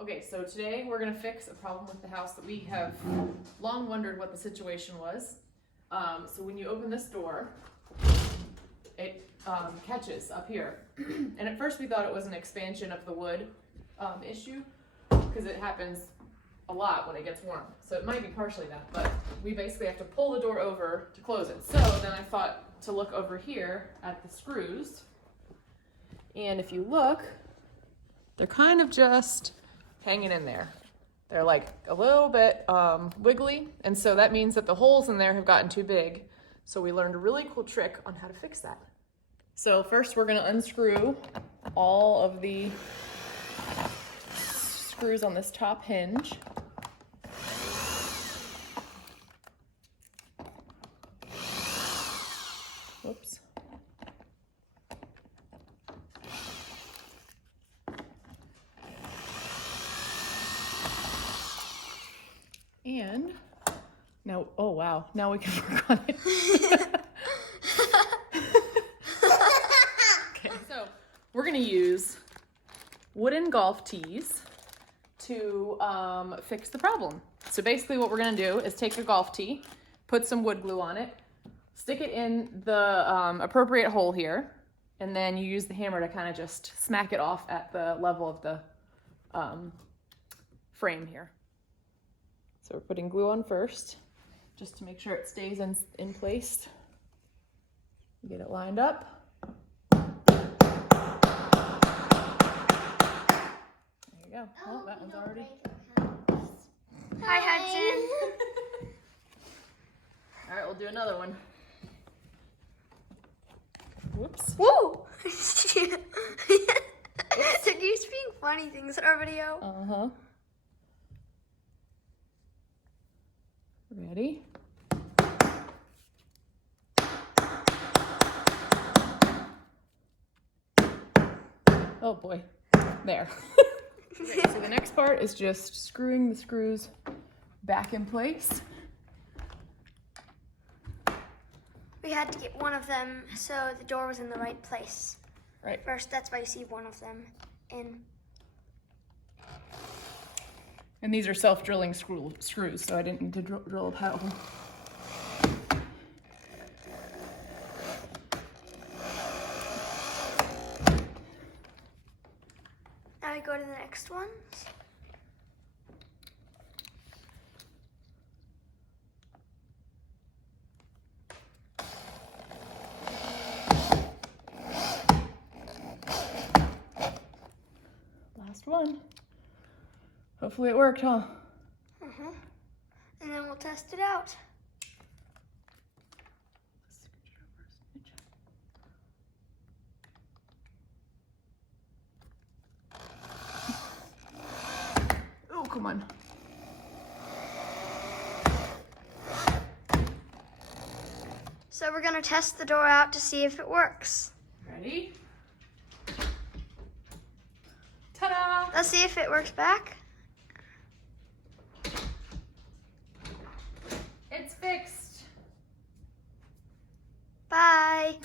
Okay, so today we're gonna fix a problem with the house that we have long wondered what the situation was. So when you open this door, it catches up here. And at first we thought it was an expansion of the wood issue, because it happens a lot when it gets warm. So it might be partially that, but we basically have to pull the door over to close it. So then I thought to look over here at the screws. And if you look, they're kind of just hanging in there. They're like a little bit wiggly, and so that means that the holes in there have gotten too big. So we learned a really cool trick on how to fix that. So first we're gonna unscrew all of the screws on this top hinge. Whoops. And now, oh wow, now we can work on it. Okay, so we're gonna use wooden golf tees to fix the problem. So basically what we're gonna do is take a golf tee, put some wood glue on it, stick it in the appropriate hole here, and then you use the hammer to kind of just smack it off at the level of the frame here. So we're putting glue on first, just to make sure it stays in place. Get it lined up. There you go. Oh, that one's already. Hi, Hudson. All right, we'll do another one. Whoops. Whoa! They're just being funny things in our video. Uh-huh. Ready? Oh boy. There. Okay, so the next part is just screwing the screws back in place. We had to get one of them so the door was in the right place. Right. First, that's why you see one of them in. And these are self-drilling screws, so I didn't need to drill a paddle. Now we go to the next ones. Last one. Hopefully it worked, huh? Uh-huh. And then we'll test it out. Oh, come on. So we're gonna test the door out to see if it works. Ready? Ta-da! Let's see if it works back. It's fixed. Bye.